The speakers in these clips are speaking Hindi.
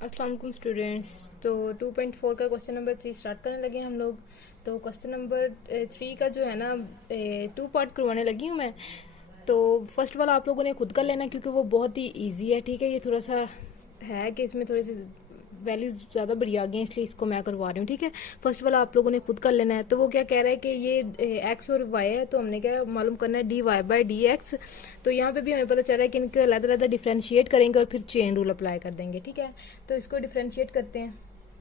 अस्सलाम वालेकुम स्टूडेंट्स। तो 2.4 का क्वेश्चन नंबर 3 स्टार्ट करने लगे हम लोग। तो क्वेश्चन नंबर 3 का जो है ना, 2 पार्ट करवाने लगी हूँ मैं। तो फर्स्ट वाला आप लोगों ने खुद कर लेना क्योंकि वो बहुत ही इजी है। ठीक है, ये थोड़ा सा है कि इसमें थोड़े से वैल्यूज ज़्यादा बड़ी आ गई हैं, इसलिए इसको मैं करवा रही हूँ। ठीक है, फर्स्ट वाला आप लोगों ने खुद कर लेना है। तो वो क्या कह रहा है कि ये एक्स और वाई है, तो हमने क्या मालूम करना है D Y by D x. तो यहाँ पे भी हमें पता चल रहा है कि इनके अलग अलग डिफ्रेंशिएट करेंगे और फिर चेन रूल अप्लाई कर देंगे। ठीक है, तो इसको डिफ्रेंशिएट करते हैं।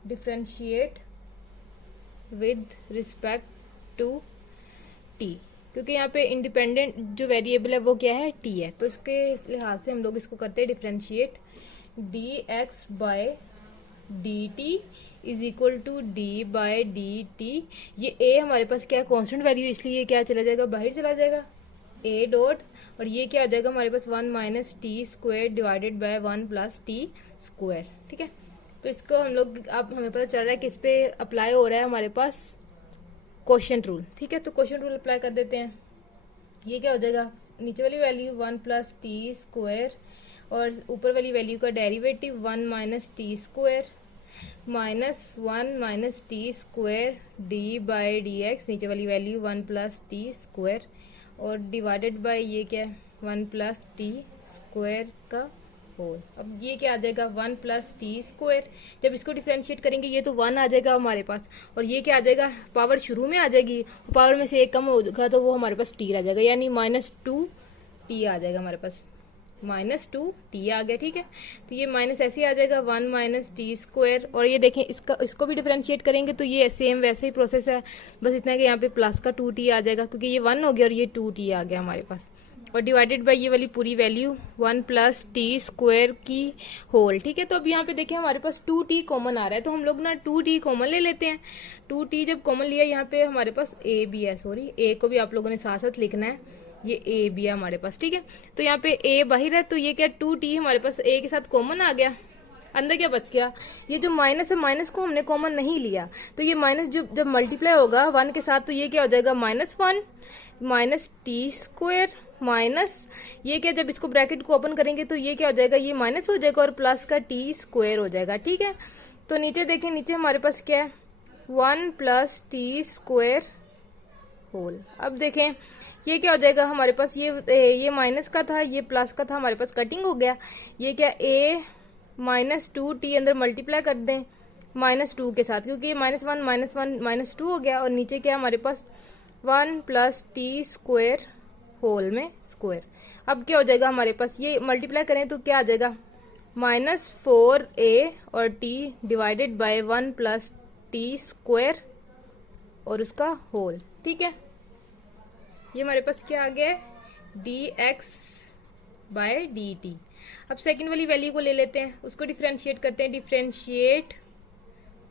Differentiate with respect to t, क्योंकि यहाँ पे इंडिपेंडेंट जो वेरिएबल है वो क्या है, टी है। तो इसके लिहाज से हम लोग इसको करते हैं differentiate d x by d t is equal to d by d t. ये ए हमारे पास क्या है, कॉन्स्टेंट वैल्यू, इसलिए ये क्या चला जाएगा, बाहर चला जाएगा ए डॉट। और ये क्या आ जाएगा हमारे पास 1 minus t square divided by 1 plus t square. ठीक है, तो इसको हम लोग, अब हमें पता चल रहा है कि इस पे अप्लाई हो रहा है हमारे पास क्वोशिएंट रूल। ठीक है, तो क्वोशिएंट रूल अप्लाई कर देते हैं। ये क्या हो जाएगा, नीचे वाली वैल्यू 1 प्लस टी स्क्वायर और ऊपर वाली वैल्यू का derivative 1 minus t square minus 1 minus t square D by D x, नीचे वाली वैल्यू 1 प्लस टी स्क्वायर और डिवाइडेड बाय ये क्या है 1 प्लस टी स्क्वायर का होल। अब ये क्या आ जाएगा 1 प्लस टी स्क्वायर, जब इसको डिफ्रेंशिएट करेंगे ये तो 1 आ जाएगा हमारे पास, और ये क्या आ जाएगा, पावर शुरू में आ जाएगी, पावर में से एक कम होगा तो वो हमारे पास टी आ जाएगा, यानी -2 टी आ जाएगा हमारे पास, -2 टी आ गया। ठीक है, तो ये माइनस ऐसे ही आ जाएगा 1 माइनस टी स्क्वायर। और ये देखें इसको भी डिफरेंशिएट करेंगे तो ये सेम वैसे ही प्रोसेस है, बस इतना है कि यहाँ पे प्लस का 2 टी आ जाएगा क्योंकि ये 1 हो गया और ये 2 टी आ गया हमारे पास, और डिवाइडेड बाय ये वाली पूरी वैल्यू 1 प्लस टी स्क्वायर की होल। ठीक है, तो अब यहाँ पे देखें हमारे पास 2 टी कॉमन आ रहा है, तो हम लोग ना 2 टी कॉमन ले लेते हैं। 2 टी जब कॉमन लिया, यहाँ पे हमारे पास ए भी है, सॉरी ए को भी आप लोगों ने साथ साथ लिखना है, ये ए भी है हमारे पास। ठीक है, तो यहाँ पे ए बाहर है, तो ये क्या 2 टी हमारे पास ए के साथ कॉमन आ गया। अंदर क्या बच गया, ये जो माइनस है, माइनस को हमने कॉमन नहीं लिया, तो ये माइनस जब मल्टीप्लाई होगा 1 के साथ तो ये क्या हो जाएगा -1 माइनस टी स्क्वायर माइनस ये क्या, जब इसको ब्रैकेट को ओपन करेंगे तो ये क्या हो जाएगा, ये माइनस हो जाएगा और प्लस का टी स्क्वायर हो जाएगा। ठीक है, तो नीचे देखें, नीचे हमारे पास क्या है 1 प्लस टी स्क्वायर होल। अब देखें ये क्या हो जाएगा हमारे पास, ये माइनस का था, ये प्लस का था, हमारे पास कटिंग हो गया। ये क्या ए -2 टी अंदर मल्टीप्लाई कर दें -2 के साथ, क्योंकि ये -1 -2 हो गया, और नीचे क्या हमारे पास 1 प्लस टी स्क्वायर होल में स्क्वायर। अब क्या हो जाएगा हमारे पास, ये मल्टीप्लाई करें तो क्या आ जाएगा -4a और T divided by 1 plus t square और उसका होल। ठीक है, ये हमारे पास क्या आ गया d x by d t. अब सेकेंड वाली वैल्यू को ले लेते हैं, उसको डिफ्रेंशिएट करते हैं। Differentiate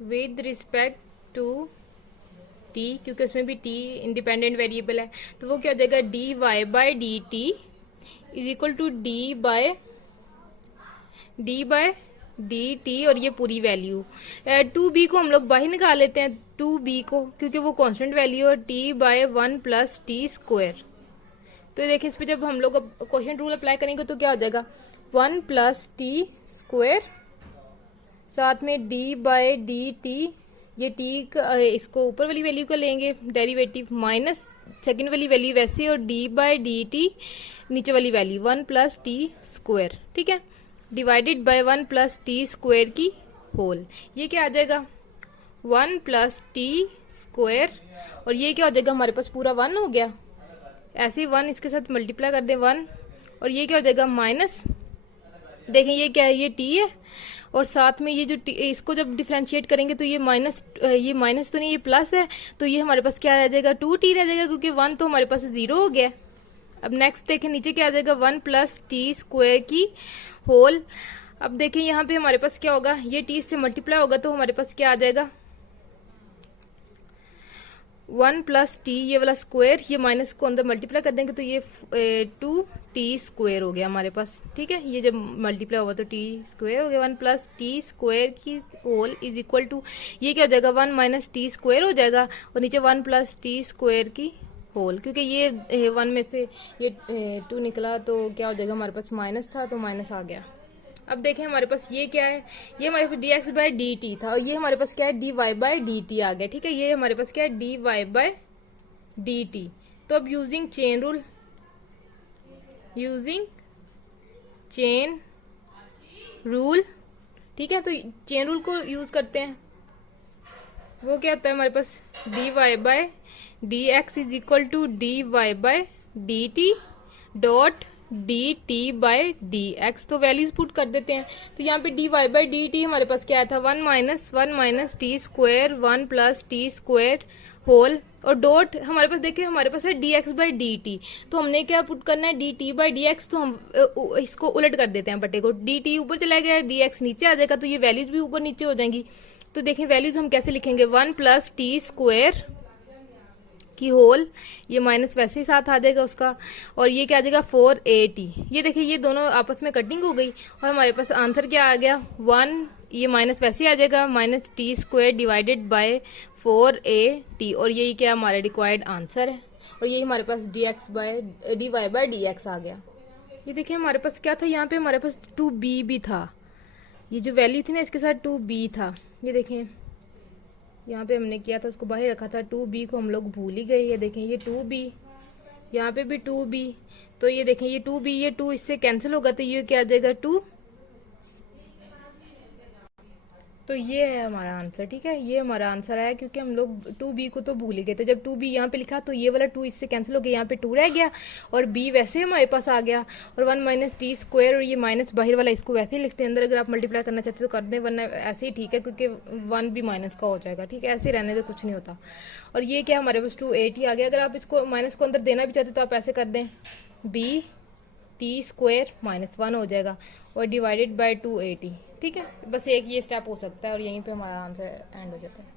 with respect to t, क्योंकि उसमें भी टी इंडिपेंडेंट वेरिएबल है, तो वो क्या हो जाएगा D Y by d t is equal to d by d t, और ये पूरी वैल्यू 2b को हम लोग बाहर निकाल लेते हैं, 2b को, क्योंकि वो कांस्टेंट वैल्यू है, t by 1 plus t square. तो देखिए इस पे जब हम लोग क्वोशिएंट रूल अप्लाई करेंगे तो क्या हो जाएगा 1 प्लस टी स्क्वायर साथ में डी बाय डी टी, ये टी इसको ऊपर वाली वैल्यू का लेंगे डेरिवेटिव माइनस सेकेंड वाली वैल्यू वैसे, और डी बाय डी टी नीचे वाली वैल्यू 1 प्लस टी स्क्वायर। ठीक है, divided by 1 plus t square की होल। ये क्या आ जाएगा 1 प्लस टी स्क्वायर, और ये क्या हो जाएगा हमारे पास पूरा 1 हो गया, ऐसे ही 1 इसके साथ मल्टीप्लाई कर दें 1, और ये क्या हो जाएगा माइनस, देखें ये क्या है, ये टी है, और साथ में ये जो इसको जब डिफ्रेंशिएट करेंगे तो ये माइनस तो नहीं, ये प्लस है, तो ये हमारे पास क्या रह जाएगा 2 टी रह जाएगा, क्योंकि 1 तो हमारे पास 0 हो गया। अब नेक्स्ट देखें नीचे क्या आ जाएगा 1 प्लस टी स्क्वायर की होल। अब देखें यहाँ पे हमारे पास क्या होगा, ये टी से मल्टीप्लाई होगा तो हमारे पास क्या आ जाएगा 1 प्लस टी, ये वाला स्क्वायर, ये माइनस को अंदर मल्टीप्लाई कर देंगे तो ये 2 टी स्क्वायर हो गया हमारे पास। ठीक है, ये जब मल्टीप्लाई होगा तो टी स्क्वायर हो गया, 1 प्लस टी स्क्वायर की होल इज इक्वल टू, ये क्या हो जाएगा 1 माइनस टी स्क्वायर हो जाएगा, और नीचे 1 प्लस टी स्क्वायर की होल, क्योंकि ये 1 में से ये 2 निकला तो क्या हो जाएगा हमारे पास माइनस था, तो माइनस आ गया। अब देखें हमारे पास ये क्या है, ये हमारे पास dx बाई डी टी था और ये हमारे पास क्या है dy बाई डी टी आ गया, ठीक है। ये हमारे पास क्या है dy बाई डी टी। तो अब यूजिंग चेन रूल, ठीक है, तो चेन रूल को यूज करते हैं। वो क्या होता है हमारे पास dy by D x is equal to dy by D T dot D T by D x. तो वैल्यूज पुट कर देते हैं। तो यहाँ पे dy बाई डी टी हमारे पास क्या था, one minus t square 1 plus t square whole, और डॉट हमारे पास देखिए हमारे पास है dx बाई डी टी। तो हमने क्या पुट करना है dt बाई dx। तो हम इसको उलट कर देते हैं बटे को, dt ऊपर चला गया dx नीचे आ जाएगा, तो ये वैल्यूज भी ऊपर नीचे हो जाएंगी। तो देखिए वैल्यूज हम कैसे लिखेंगे, 1 प्लस टी स्क्वायर की होल, ये माइनस वैसे ही साथ आ जाएगा उसका, और ये क्या आ जाएगा 4at। ये देखिए ये दोनों आपस में कटिंग हो गई और हमारे पास आंसर क्या आ गया 1, ये माइनस वैसे ही आ जाएगा minus t square divided bye 4at, और यही क्या हमारा रिक्वायर्ड आंसर है। और यही हमारे पास dy बाय dx आ गया। ये देखिए हमारे पास क्या था, यहाँ पे हमारे पास 2b भी था, ये जो वैल्यू थी ना इसके साथ 2b था। ये देखें यहाँ पे हमने किया था उसको बाहर रखा था, 2b को हम लोग भूल ही गए। ये देखें ये 2b, यहाँ पे भी 2b, तो ये देखें ये 2b, ये 2 इससे कैंसिल होगा तो ये क्या आ जाएगा 2। तो ये है हमारा आंसर, ठीक है, ये हमारा आंसर आया क्योंकि हम लोग 2b को तो भूल ही गए थे। जब 2b यहाँ पे लिखा तो ये वाला 2 इससे कैंसिल हो गया, यहाँ पे 2 रह गया और b वैसे हमारे पास आ गया, और 1 माइनस टी स्क्वायर, और ये माइनस बाहर वाला इसको वैसे ही लिखते हैं, अंदर अगर आप मल्टीप्लाई करना चाहते तो कर दें, वरना ऐसे ही ठीक है क्योंकि 1 भी माइनस का हो जाएगा, ठीक है, ऐसे रहने से कुछ नहीं होता। और ये क्या हमारे पास 280 आ गया। अगर आप इसको माइनस को अंदर देना भी चाहते तो आप ऐसे कर दें, b टी स्क्वायर माइनस 1 हो जाएगा और डिवाइडेड बाय 280, ठीक है। बस एक ये स्टेप हो सकता है और यहीं पे हमारा आंसर एंड हो जाता है।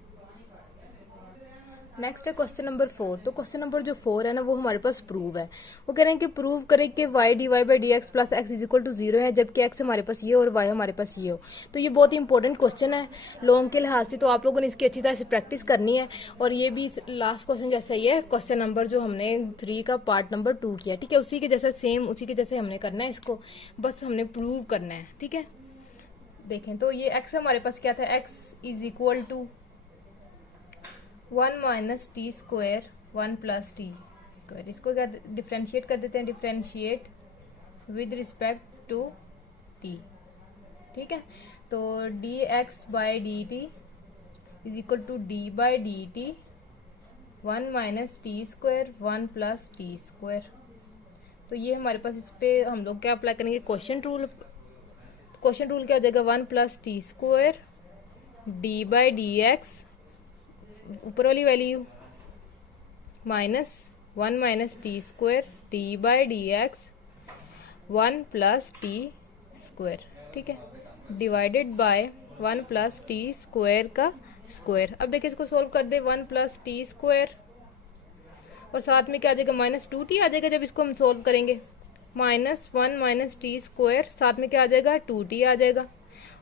नेक्स्ट है क्वेश्चन नंबर 4। तो क्वेश्चन नंबर जो 4 है ना वो हमारे पास प्रूव है। वो कह रहे हैं कि प्रूव करें कि y dy by D x plus x is equal to 0 है, जबकि x हमारे पास ये और y हमारे पास ये हो। तो ये बहुत ही इंपॉर्टेंट क्वेश्चन है लॉन्ग के लिहाज से, तो आप लोगों ने इसकी अच्छी तरह से प्रैक्टिस करनी है। और ये भी लास्ट क्वेश्चन जैसा ही है, क्वेश्चन नंबर जो हमने 3 का पार्ट नंबर 2 किया, ठीक है, उसी के जैसा सेम उसी के जैसे हमने करना है इसको, बस हमने प्रूव करना है, ठीक है। देखें तो ये x हमारे पास क्या था, x is equal to 1 minus t square 1 plus t square. इसको क्या डिफ्रेंशिएट कर देते हैं, differentiate with respect to t, ठीक है। तो d x by D t is equal to d by D t 1 minus t square 1 plus t square. तो ये हमारे पास इस पे हम लोग क्या अप्लाई करेंगे, क्वेश्चन रूल। क्वेश्चन रूल क्या हो जाएगा, 1 plus t square D by D x, ऊपर वाली value minus 1 minus t square D by D x 1 plus t square, ठीक है, divided by 1 plus t square का स्क्वायर। अब देखिए इसको सोल्व कर दे, 1 प्लस टी स्क्वायर और साथ में क्या आ जाएगा माइनस 2t आ जाएगा जब इसको हम सोल्व करेंगे, माइनस 1 माइनस टी स्क्वायर, साथ में क्या आ जाएगा 2t आ जाएगा,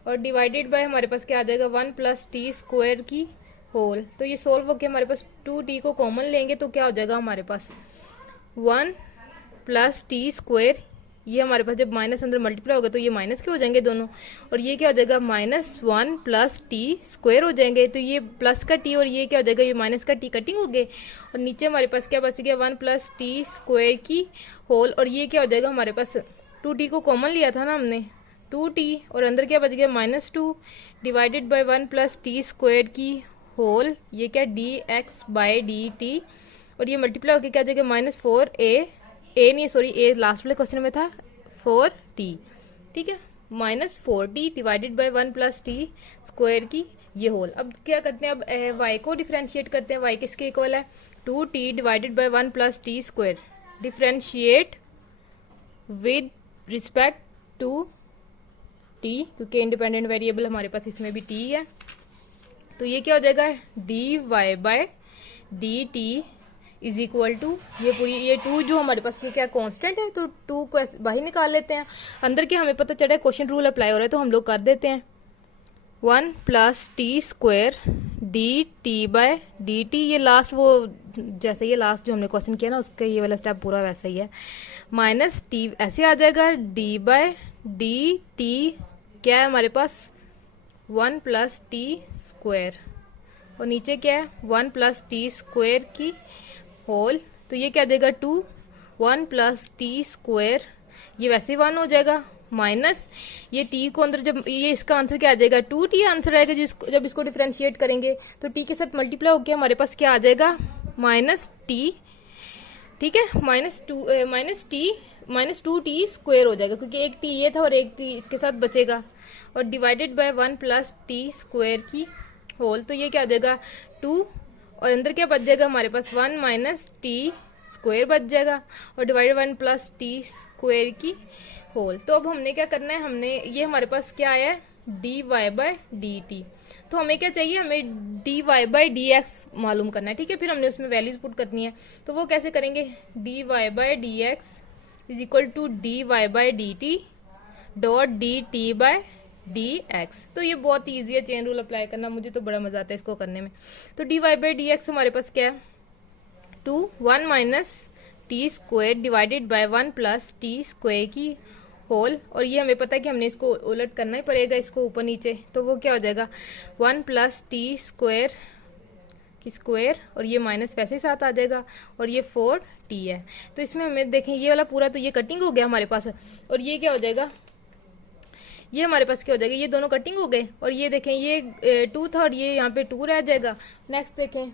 और डिवाइडेड बाय हमारे पास क्या आ जाएगा 1 प्लस टी स्क्वायर की होल। तो ये सोल्व होके हमारे पास 2t को कॉमन लेंगे तो क्या हो जाएगा हमारे पास 1 प्लस टी स्क्वायर, ये हमारे पास जब माइनस अंदर मल्टीप्लाई होगा तो ये माइनस के हो जाएंगे दोनों, और ये क्या हो जाएगा माइनस 1 प्लस टी स्क्वायर हो जाएंगे। तो ये प्लस का टी और ये क्या हो जाएगा, ये माइनस का टी कटिंग हो गए, और नीचे हमारे पास क्या बच गया 1 प्लस टी स्क्वायर की होल, और ये क्या हो जाएगा हमारे पास 2t को कॉमन लिया था ना हमने 2t, और अंदर क्या बच गया minus 2 divided by 1 plus t square की होल, ये क्या D x by D t, और ये मल्टीप्लाई होकर क्या आ जाएगा माइनस 4a, ए नहीं सॉरी ए लास्ट वाले क्वेश्चन में था 4t, ठीक है, minus 4t divided by 1 plus t square की ये होल। अब क्या करते हैं, अब y को डिफरेंशिएट करते हैं, y किसके इक्वल है 2t divided by 1 plus t square, differentiate with respect to t, क्योंकि इंडिपेंडेंट वेरिएबल हमारे पास इसमें भी t है। तो ये क्या हो जाएगा dy by D t is equal to, ये पूरी ये 2 जो हमारे पास ये क्या कांस्टेंट है, तो 2 को बाहर निकाल लेते हैं, अंदर के हमें पता चला है क्वेश्चन रूल अप्लाई हो रहा है तो हम लोग कर देते हैं 1 plus t square d t by d t, ये लास्ट वो जैसे ये लास्ट जो हमने क्वेश्चन किया ना उसका ये वाला स्टेप पूरा वैसा ही है, माइनस टी ऐसे आ जाएगा डी बाय डी टी क्या है हमारे पास 1 प्लस टी स्क्वायर, और नीचे क्या है 1 प्लस टी स्क्वायर की होल, तो ये क्या देगा 2, 1 प्लस टी स्क्वायर, ये वैसे 1 हो जाएगा, माइनस ये टी को अंदर, जब ये इसका आंसर क्या आ जाएगा 2t आंसर आएगा, जिसको जब इसको डिफरेंशिएट करेंगे तो टी के साथ मल्टीप्लाई होकर हमारे पास क्या आ जाएगा माइनस टी, ठीक है, माइनस टू टी स्क्वायर हो जाएगा, क्योंकि एक टी ये था और एक टी इसके साथ बचेगा, और divided by 1 plus t square की होल, तो ये क्या आ जाएगा 2, और अंदर क्या बच जाएगा हमारे पास 1 माइनस टी स्क्वायर बच जाएगा, और डिवाइडेड 1 प्लस टी स्क्वायर की होल। तो अब हमने क्या करना है, हमने ये हमारे पास क्या आया है D Y by d T, तो हमें क्या चाहिए, हमें d Y by D x मालूम करना है, ठीक है, फिर हमने उसमें वैल्यूज पुट करनी है, तो वो कैसे करेंगे, d Y by D x is equal to D Y by d T dot D t by D x. तो ये बहुत ही ईजी है चेन रूल अप्लाई करना, मुझे तो बड़ा मजा आता है इसको करने में। तो D Y by D x हमारे पास क्या है 2, 1 minus t square divided by 1 plus t square की होल, और ये हमें पता है कि हमने इसको उलट करना ही पड़ेगा, इसको ऊपर नीचे, तो वो क्या हो जाएगा 1 प्लस टी स्क्वायर की स्क्वायर, और ये माइनस वैसे ही साथ आ जाएगा, और ये 4t है। तो इसमें हमें देखें ये वाला पूरा तो ये कटिंग हो गया हमारे पास, और ये क्या हो जाएगा, ये हमारे पास क्या हो जाएगा, ये दोनों कटिंग हो गए, और ये देखें ये 2 था और ये यहाँ पे 2 रह जाएगा। नेक्स्ट देखें,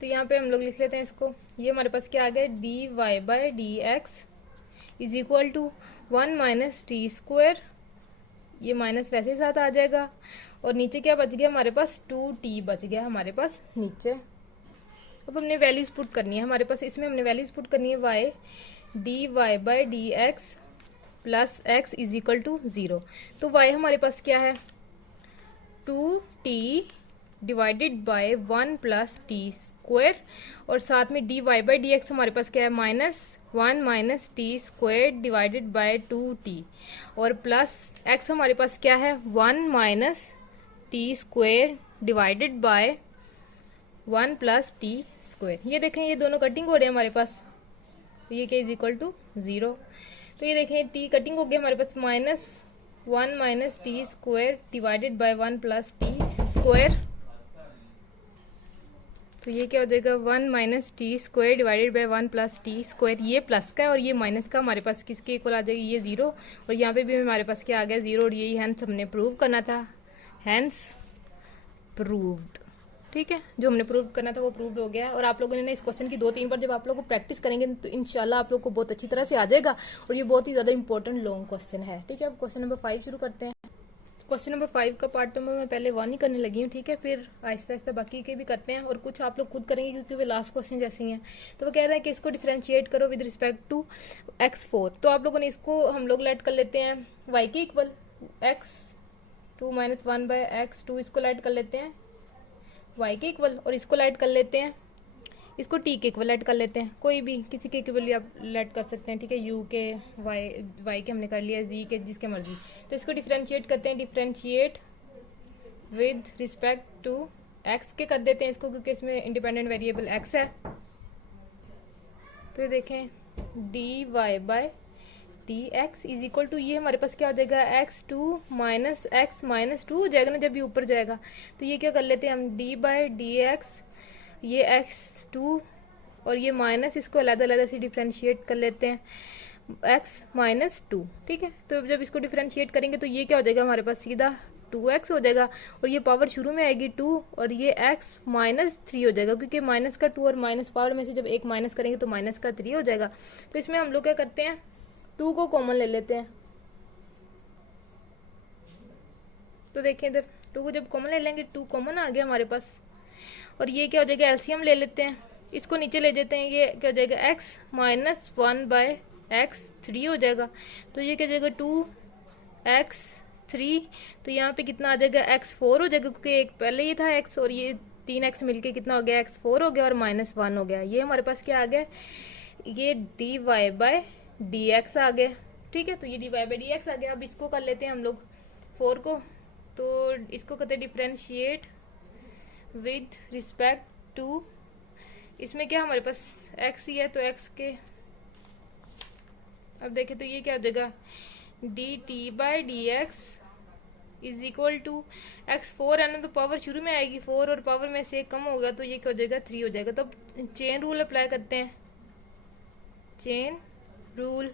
तो यहाँ पे हम लोग लिख लेते हैं इसको, ये हमारे पास क्या आ गया d Y by D x is equal to 1 minus t square, ये माइनस वैसे ही साथ आ जाएगा, और नीचे क्या बच गया हमारे पास 2t बच गया हमारे पास नीचे। अब हमने वैल्यूज पुट करनी है हमारे पास, इसमें हमने वैल्यूज पुट करनी है y d Y by D x plus x is equal to 0। तो y हमारे पास क्या है 2t divided by 1 plus t square, और साथ में d Y by D x हमारे पास क्या है -1 minus t square divided by 2t, और प्लस x हमारे पास क्या है 1 minus t square divided by 1 plus t square. ये देखें ये दोनों कटिंग हो रहे हैं हमारे पास, तो ये क्या इज इक्वल टू 0। तो ये देखें t कटिंग हो गया हमारे पास -1 minus t square divided by 1 plus t square, तो ये क्या हो जाएगा 1 minus t square divided by 1 plus t square, ये प्लस का है और ये माइनस का हमारे पास किसके इक्वल आ जाएगी, ये 0, और यहाँ पे भी हमारे पास क्या आ गया 0, और यही हैंस हमने प्रूव करना था, हैंस प्रूव्ड, ठीक है, जो हमने प्रूव करना था वो प्रूव्ड हो गया। और आप लोगों ने इस क्वेश्चन की 2-3 बार जब आप लोग प्रैक्टिस करेंगे तो इंशाल्लाह आप लोग को बहुत अच्छी तरह से आ जाएगा, और ये बहुत ही ज्यादा इंपॉर्टेंट लॉन्ग क्वेश्चन है, ठीक है। अब क्वेश्चन नंबर 5 शुरू करते हैं। क्वेश्चन नंबर 5 का पार्ट नंबर मैं पहले 1 ही करने लगी हूँ, ठीक है, फिर आहिस्ता आहिस्ता बाकी के भी करते हैं, और कुछ आप लोग खुद करेंगे क्योंकि वे लास्ट क्वेश्चन जैसे ही हैं। तो वो कह रहे हैं कि इसको डिफरेंशिएट करो विद रिस्पेक्ट टू x4, तो आप लोगों ने इसको हम लोग लेट कर लेते हैं y के equal x2 minus 1 bye x2, इसको लेट कर लेते हैं y के इक्वल, और इसको लेट कर लेते हैं, इसको t के इक्वल लेट कर लेते हैं, कोई भी किसी के इक्वल आप लेट कर सकते हैं, ठीक है, u के y के हमने कर लिया, z के जिसके मर्जी। तो इसको डिफरेंशिएट करते हैं, differentiate with respect to x के कर देते हैं इसको, क्योंकि इसमें इंडिपेंडेंट वेरिएबल x है। तो ये देखें d Y by D x is equal to, ये हमारे पास क्या हो जाएगा x2 माइनस एक्स माइनस 2 हो जाएगा ना जब ये ऊपर जाएगा, तो ये क्या कर लेते हैं हम डी बाय डी एक्स, ये x2 और ये माइनस, इसको अलग अलग से डिफरेंशिएट कर लेते हैं x माइनस 2, ठीक है। तो जब इसको डिफरेंशिएट करेंगे तो ये क्या हो जाएगा हमारे पास सीधा 2x हो जाएगा, और ये पावर शुरू में आएगी 2, और ये x माइनस 3 हो जाएगा, क्योंकि माइनस का 2 और माइनस पावर में से जब एक माइनस करेंगे तो माइनस का 3 हो जाएगा। तो इसमें हम लोग क्या करते हैं 2 को कॉमन ले लेते हैं, तो देखिए इधर 2 को जब कॉमन ले लेंगे 2 कॉमन आ गया हमारे पास, और ये क्या हो जाएगा एलसीएम ले लेते हैं, इसको नीचे ले जाते हैं, ये क्या हो जाएगा x माइनस 1 बाय एक्स 3 हो जाएगा, तो ये क्या हो जाएगा 2x3, तो यहाँ पे कितना आ जाएगा x4 हो जाएगा, क्योंकि एक पहले ही था x और ये 3x मिलके कितना हो गया x4 हो गया और -1 हो गया। ये हमारे पास क्या आ गया, ये D Y by D X आ गया, ठीक है, तो ये D Y by D X आ गया। अब इसको कर लेते हैं हम लोग 4 को, तो इसको कहते हैं डिफरेंशिएट विद रिस्पेक्ट टू, इसमें क्या हमारे पास x ही है तो x के, अब देखें तो ये क्या हो जाएगा d T by D x is equal to x 4 है ना, तो पावर शुरू में आएगी 4 और पावर में से कम होगा तो ये क्या हो जाएगा 3 हो जाएगा। तो अब चेन रूल अप्लाई करते हैं, चेन रूल।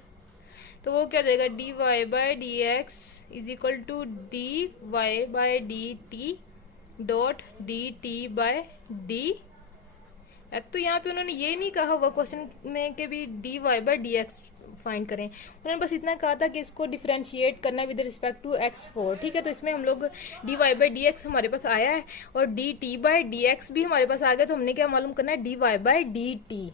तो वो क्या हो जाएगा D Y by D x is equal to D Y by D T dot D T by D x. तो यहाँ पे उन्होंने ये नहीं कहा हुआ क्वेश्चन में कि भी d Y by D x find करें, उन्होंने बस इतना कहा था कि इसको डिफरेंशिएट करना है विद रिस्पेक्ट टू x4। ठीक है, तो इसमें हम लोग d Y by D x हमारे पास आया है और D T by D x भी हमारे पास आ गया। तो हमने क्या मालूम करना है D Y by D t.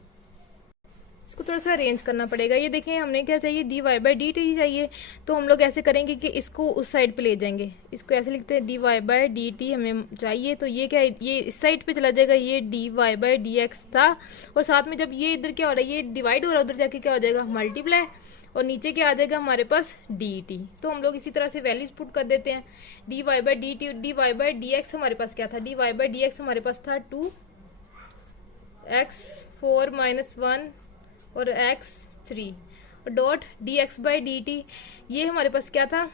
इसको थोड़ा सा अरेंज करना पड़ेगा। ये देखें हमने क्या चाहिए d Y by D t चाहिए, तो हम लोग ऐसे करेंगे कि इसको उस साइड पे ले जाएंगे। इसको ऐसे लिखते हैं d Y by D t हमें चाहिए, तो ये क्या है ये इस साइड पे चला जाएगा, ये D Y by D x था और साथ में जब ये इधर क्या हो रहा है ये डिवाइड हो रहा है उधर जाके क्या हो जाएगा मल्टीप्लाई और नीचे क्या आ जाएगा हमारे पास डी टी। तो हम लोग इसी तरह से वैल्यूज पुट कर देते हैं। D Y by D T D Y by D x हमारे पास क्या था, d Y by D x हमारे पास था 2x4 माइनस 1 और x3 और dot d x by D t ये हमारे पास क्या था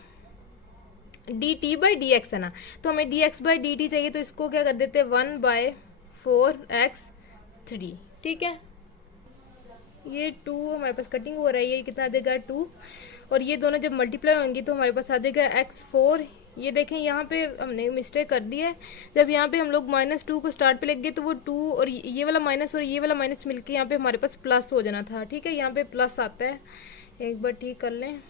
d T by D x है ना, तो हमें d x by D t चाहिए तो इसको क्या कर देते हैं 1/4x3। ठीक है, ये 2 हमारे पास कटिंग हो रहा है, ये कितना आ जाएगा 2 और ये दोनों जब मल्टीप्लाई होंगी तो हमारे पास आ जाएगा x4। ये देखें यहाँ पे हमने मिस्टेक कर दी है, जब यहाँ पे हम लोग -2 को स्टार्ट पे लेंगे तो वो 2 और ये वाला माइनस और ये वाला माइनस मिलके यहाँ पे हमारे पास प्लस हो जाना था। ठीक है, यहाँ पे प्लस आता है, एक बार ठीक कर लें।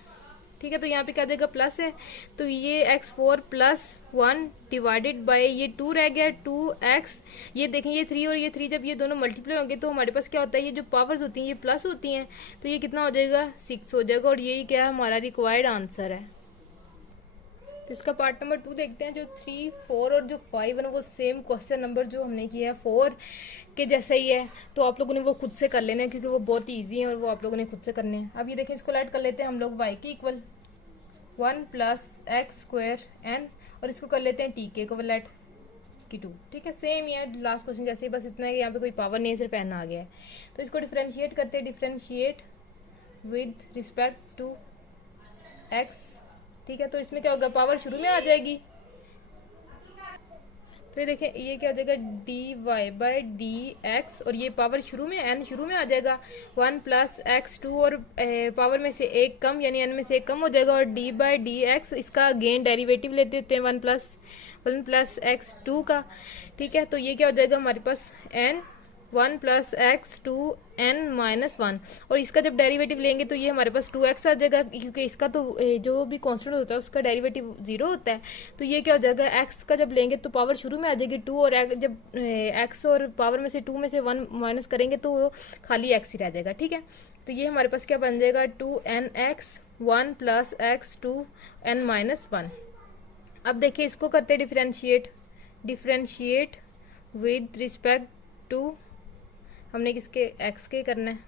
ठीक है, तो यहाँ पे क्या जाएगा प्लस है, तो ये x4 + 1 डिवाइडेड बाय ये 2 रह गया 2x। ये देखें ये 3 और ये 3 जब ये दोनों मल्टीप्लाई होंगे तो हमारे पास क्या होता है ये जो पावर्स होती हैं ये प्लस होती हैं, तो ये कितना हो जाएगा 6 हो जाएगा और यही क्या हमारा रिक्वायर्ड आंसर है। तो इसका पार्ट नंबर 2 देखते हैं। जो 3, 4 और जो 5 है ना वो सेम क्वेश्चन नंबर जो हमने किया है 4 के जैसा ही है, तो आप लोगों ने वो खुद से कर लेना है क्योंकि वो बहुत ईजी है और वो आप लोगों ने खुद से करने हैं। अब ये देखें इसको ऐड कर लेते हैं हम लोग y के इक्वल 1 + x² n और इसको कर लेते हैं t के इक्वल एट की 2। ठीक है, सेम ही है लास्ट क्वेश्चन जैसे, बस इतना है कि यहाँ पे कोई पावर नहीं है सिर्फ n आ गया है। तो इसको डिफ्रेंशिएट करते हैं, differentiate with respect to x। ठीक है, तो इसमें क्या होगा पावर शुरू में आ जाएगी, तो ये देखें ये क्या हो जाएगा D Y by D x और ये पावर शुरू में n शुरू में आ जाएगा 1 + x2 और पावर में से एक कम यानी n में से एक कम हो जाएगा और d बाई डी एक्स इसका अगेन डेरिवेटिव ले देते हैं 1 + x2 का। ठीक है, तो ये क्या हो जाएगा हमारे पास n 1 + x2 n - 1 और इसका जब डेरिवेटिव लेंगे तो ये हमारे पास 2x आ जाएगा क्योंकि इसका तो जो भी कांस्टेंट होता है उसका डेरिवेटिव 0 होता है। तो ये क्या हो जाएगा x का जब लेंगे तो पावर शुरू में आ जाएगी 2 और जब x और पावर में से 2 में से 1 माइनस करेंगे तो वो खाली x ही रह जाएगा। ठीक है, तो ये हमारे पास क्या बन जाएगा 2nx 1 + x2 n - 1। अब देखिए इसको करते हैं डिफरेंशिएट विद रिस्पेक्ट टू हमने किसके x के करना है,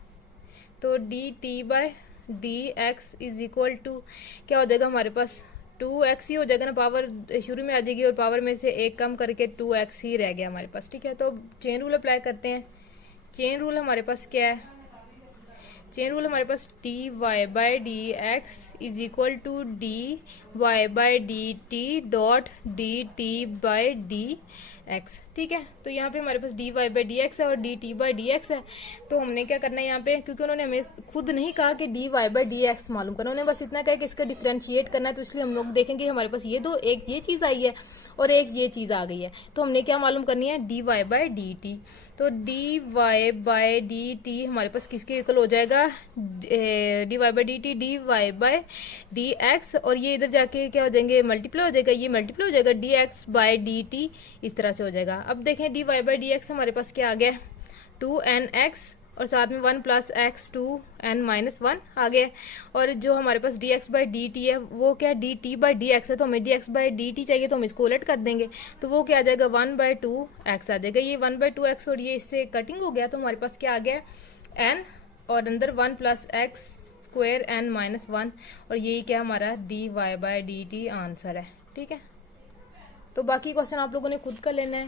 तो d T by D x is equal to क्या हो जाएगा हमारे पास 2x ही हो जाएगा ना, पावर शुरू में आ जाएगी और पावर में से एक कम करके 2x ही रह गया हमारे पास। ठीक है, तो चेन रूल अप्लाई करते हैं। चेन रूल हमारे पास क्या है, चेन रूल हमारे पास D Y by D x is equal to D Y by D T dot D T by D X. ठीक है, तो यहाँ पे हमारे पास D Y by D x है और D T by D x है, तो हमने क्या करना है यहाँ पे क्योंकि उन्होंने हमें खुद नहीं कहा कि d Y by D x मालूम करना, उन्होंने बस इतना कहा कि इसका डिफरेंशिएट करना है, तो इसलिए हम लोग देखेंगे हमारे पास ये दो, एक ये चीज आई है और एक ये चीज आ गई है, तो हमने क्या मालूम करनी है D Y by D T. तो D Y by D T हमारे पास किसके इक्वल हो जाएगा D Y by D T D Y by D x और ये इधर जाके क्या हो जाएंगे मल्टीप्लाई हो जाएगा, ये मल्टीप्लाई हो जाएगा d x by D t इस तरह से हो जाएगा। अब देखें d Y by D x हमारे पास क्या आ गया 2nx और साथ में 1 + x2 n - 1 आ गए और जो हमारे पास dx बाई डी टी है वो क्या dt बाई डी एक्स है, तो हमें dx बाई डी टी चाहिए तो हम इसको उलट कर देंगे, तो वो क्या आ जाएगा 1/2x आ जाएगा। ये 1/2x और ये इससे कटिंग हो गया तो हमारे पास क्या आ गया n और अंदर 1 + x² n - 1 और यही क्या हमारा dy by D T answer है। ठीक है, तो बाकी क्वेश्चन आप लोगों ने खुद कर लेना है।